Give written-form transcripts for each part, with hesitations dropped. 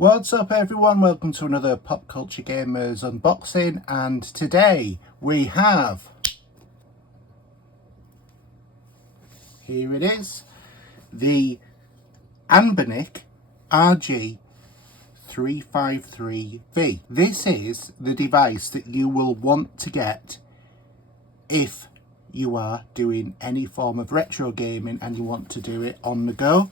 What's up everyone, welcome to another Pop Culture Gamers unboxing, and today we have, here the Anbernic RG353V. This is the device that you will want to get if you are doing any form of retro gaming and you want to do it on the go.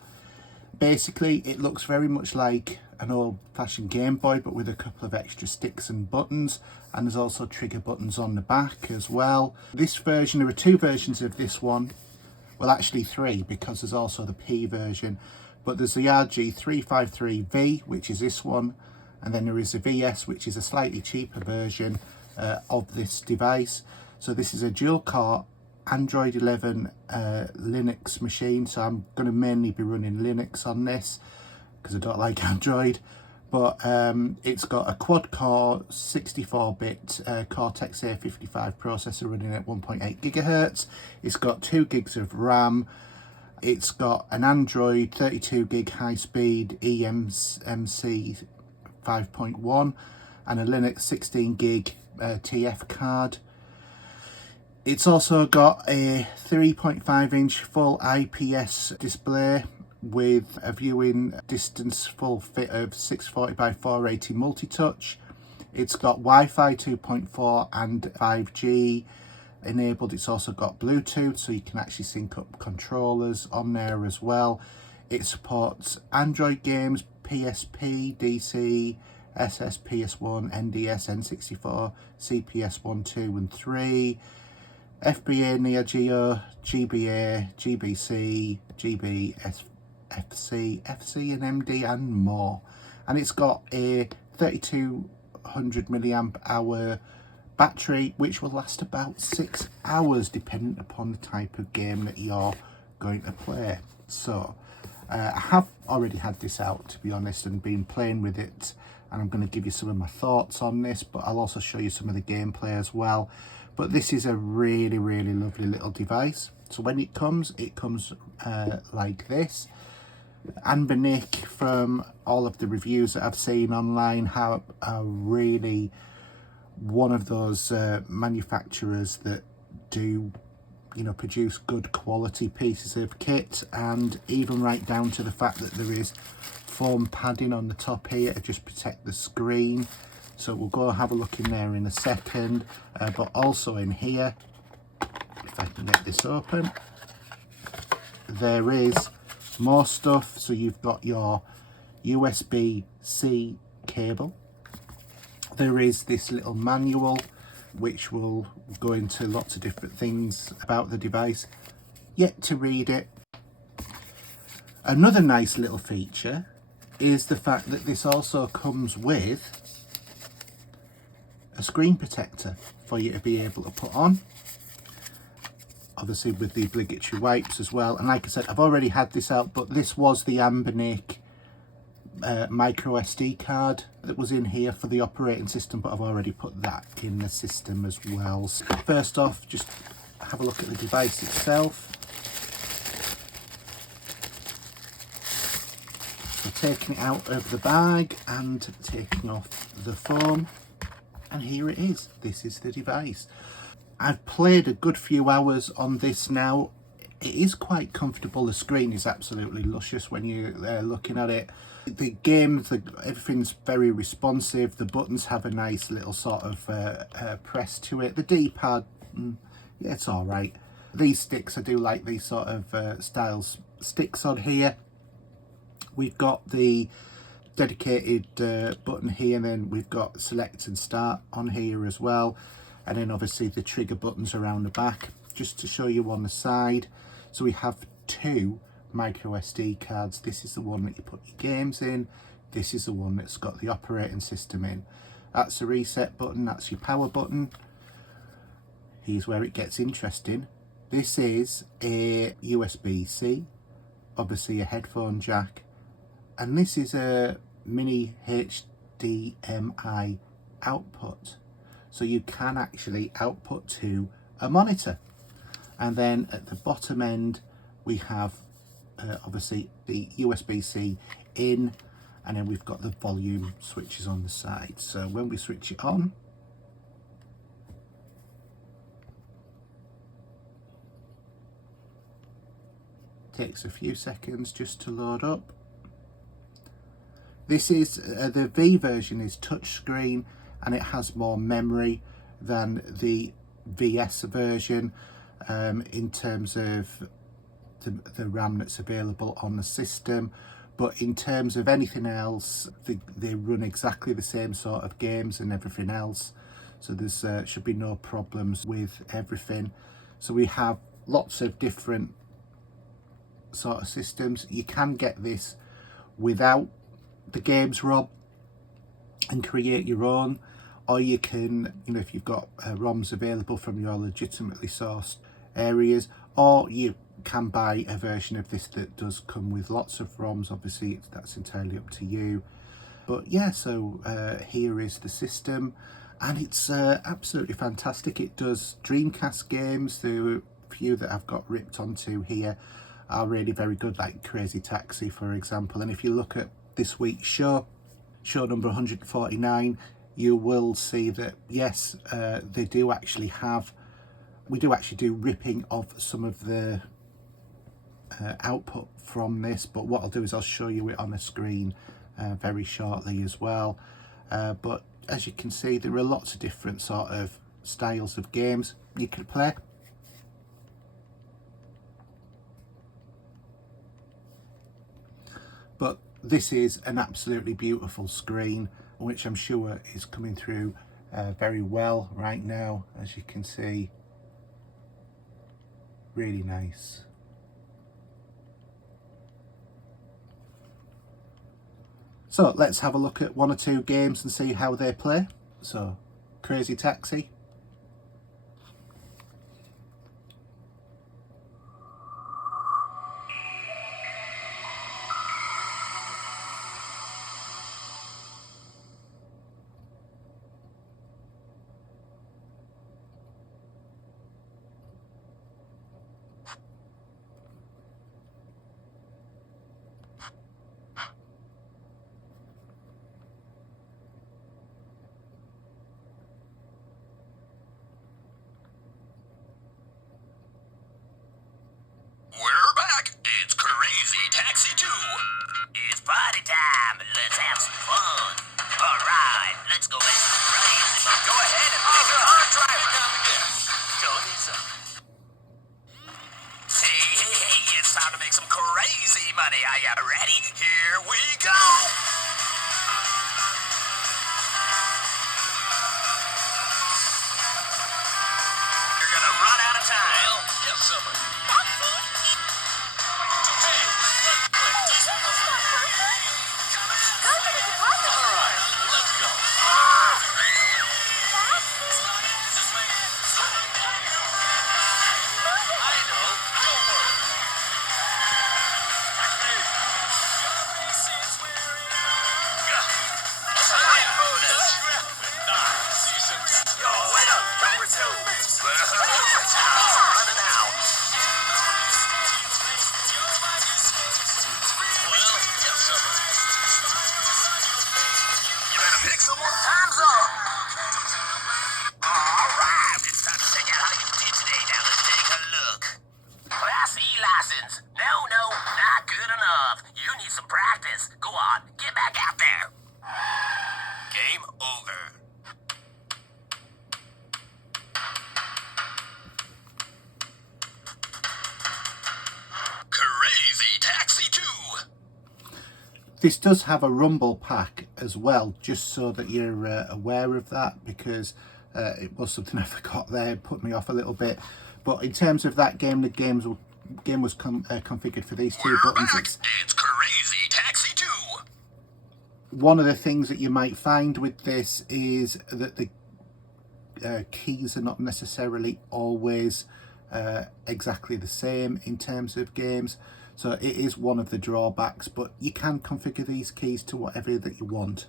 Basically, it looks very much like an old-fashioned Game Boy, but with a couple of extra sticks and buttons, and there's also trigger buttons on the back as well. This version, there are two versions of this one, well actually three, because there's also the P version, but there's the RG353V, which is this one, and then there is the VS, which is a slightly cheaper version of this device. So this is a dual-core Android 11 Linux machine, so I'm going to mainly be running Linux on this because I don't like Android, but it's got a quad-core 64-bit Cortex A55 processor running at 1.8 gigahertz. It's got 2 gigs of RAM. It's got an Android 32 gig high-speed eMMC 5.1 and a Linux 16 gig TF card. It's also got a 3.5 inch full IPS display with a viewing distance full fit of 640 by 480 multi-touch. It's got Wi-Fi 2.4 and 5G enabled. It's also got Bluetooth, so you can actually sync up controllers on there as well. It supports Android games, PSP, DC, SS, PS1, NDS, N64, CPS 1, 2 and 3, FBA, NEOGEO, GBA, GBC, GB, FC, and MD and more. And it's got a 3200 milliamp hour battery, which will last about 6 hours depending upon the type of game that you're going to play. So I have already had this out, to be honest, and been playing with it, and I'm going to give you some of my thoughts on this, but I'll also show you some of the gameplay as well. But this is a really lovely little device. So when it comes like this. Anbernic, from all of the reviews that I've seen online, are really one of those manufacturers that do, produce good quality pieces of kit, and even right down to the fact that there is foam padding on the top here to just protect the screen. So we'll go have a look in there in a second, but also in here, if I can get this open, there is more stuff. So you've got your USB-C cable. There is this little manual which will go into lots of different things about the device. Yet to read it. Another nice little feature is the fact that this also comes with a screen protector for you to be able to put on, obviously with the obligatory wipes as well. And like I said, I've already had this out, but this was the Anbernic micro SD card that was in here for the operating system, but I've already put that in the system as well. So first off, just have a look at the device itself. So taking it out of the bag and taking off the foam, and here it is. This is the device. I've played a good few hours on this now. It is quite comfortable. The screen is absolutely luscious when you're looking at it. The games, everything's very responsive. The buttons have a nice little sort of press to it. The D-pad, yeah, it's all right. These sticks, I do like these sort of styles sticks on here. We've got the dedicated button here, and then we've got select and start on here as well, and then obviously the trigger buttons around the back. Just to show you on the side, so we have 2 micro SD cards. This is the one that you put your games in, this is the one that's got the operating system in. That's the reset button, that's your power button. Here's where it gets interesting. This is a USB-C, obviously a headphone jack, and this is a mini HDMI output, so you can actually output to a monitor. And then at the bottom end we have obviously the USB-C in and then we've got the volume switches on the side. So when we switch it on, takes a few seconds just to load up. This is the V version is touchscreen, and it has more memory than the VS version in terms of the RAM that's available on the system. But in terms of anything else, they run exactly the same sort of games and everything else. So there's should be no problems with everything. So we have lots of different sort of systems. You can get this without the games ROM and create your own, or you can, you know, if you've got ROMs available from your legitimately sourced areas, or you can buy a version of this that does come with lots of ROMs. Obviously that's entirely up to you. But yeah, so here is the system, and it's absolutely fantastic. It does Dreamcast games. There are a few that I've got ripped onto here are really very good, like Crazy Taxi for example. And if you look at this week's show number 149, you will see that yes, we do actually do ripping of some of the output from this, but what I'll do is I'll show you it on the screen very shortly as well. But as you can see, there are lots of different sort of styles of games you can play. But this is an absolutely beautiful screen, which I'm sure is coming through very well right now, as you can see. Really nice. So let's have a look at one or two games and see how they play. So, Crazy Taxi. We're back! It's Crazy Taxi 2! It's party time! Let's have some fun! Alright, let's go make some crazy fun! Go ahead and pick a car driver down the gas! Go easy! Hey, it's time to make some crazy money! Are you ready? Here we go! You're gonna run out of time! Well, yes, somebody. Pick some more times up. All right, it's time to check out how you did today. Now let's take a look. Class E license. No, not good enough. You need some practice. Go on, get back out there. Game over. Crazy Taxi 2. This does have a rumble pack as well, just so that you're aware of that, because it was something I forgot there. It put me off a little bit. But in terms of that game, the game was configured for these two buttons. It's Crazy Taxi 2. One of the things that you might find with this is that the keys are not necessarily always exactly the same in terms of games. So it is one of the drawbacks, but you can configure these keys to whatever that you want.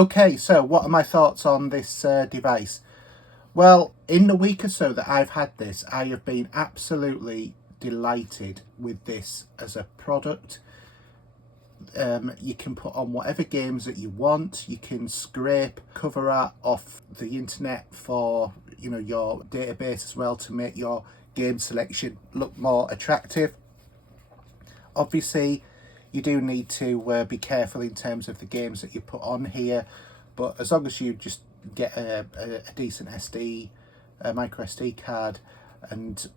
Okay, so what are my thoughts on this device? Well, in the week or so that I've had this, I have been absolutely delighted with this as a product. You can put on whatever games that you want. You can scrape cover art off the internet for, you know, your database as well to make your game selection look more attractive. Obviously, you do need to be careful in terms of the games that you put on here, but as long as you just get a decent micro SD card and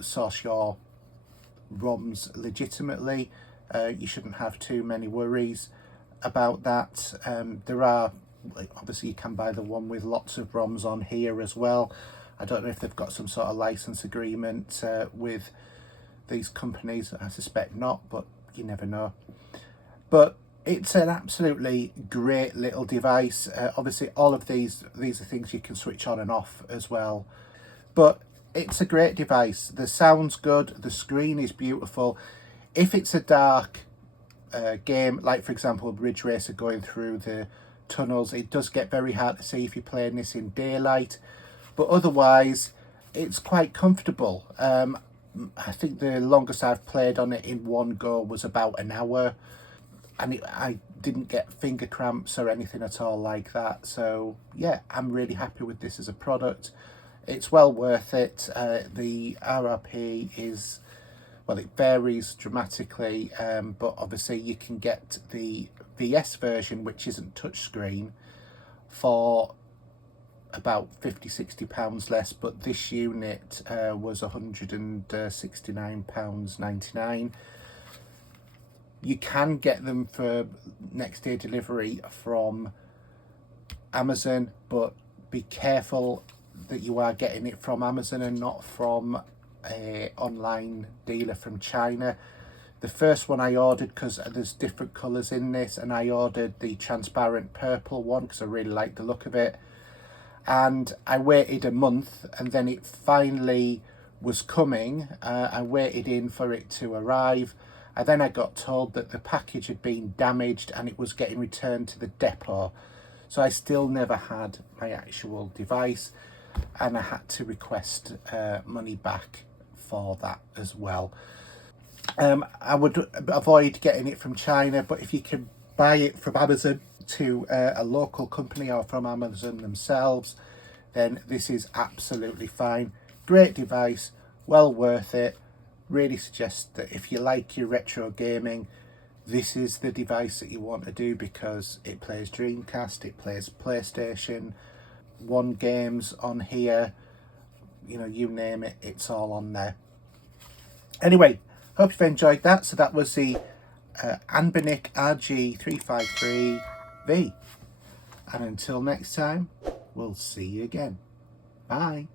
source your ROMs legitimately, you shouldn't have too many worries about that. There are, obviously you can buy the one with lots of ROMs on here as well. I don't know if they've got some sort of license agreement with these companies. I suspect not, but you never know. But it's an absolutely great little device. Obviously all of these are things you can switch on and off as well. But it's a great device. The sound's good, the screen is beautiful. If it's a dark game, like for example Ridge Racer going through the tunnels, it does get very hard to see if you're playing this in daylight, but otherwise it's quite comfortable. I think the longest I've played on it in one go was about an hour, and I didn't get finger cramps or anything at all like that. So yeah, I'm really happy with this as a product. It's well worth it. The RRP is, well, it varies dramatically, but obviously you can get the VS version, which isn't touchscreen, for about £50-60 less, but this unit was £169.99. You can get them for next day delivery from Amazon, but be careful that you are getting it from Amazon and not from a online dealer from China. The first one I ordered, because there's different colours in this, and I ordered the transparent purple one because I really like the look of it, and I waited a month and then it finally was coming. I waited in for it to arrive, and then I got told that the package had been damaged and it was getting returned to the depot. So I still never had my actual device, and I had to request money back for that as well. I would avoid getting it from China, but if you can buy it from Amazon to a local company or from Amazon themselves, then this is absolutely fine. Great device, well worth it. Really suggest that if you like your retro gaming, this is the device that you want to do, because it plays Dreamcast, it plays PlayStation 1 games on here, you know, you name it, it's all on there. Anyway, hope you've enjoyed that. So that was the Anbernic RG353V. And until next time, we'll see you again. Bye.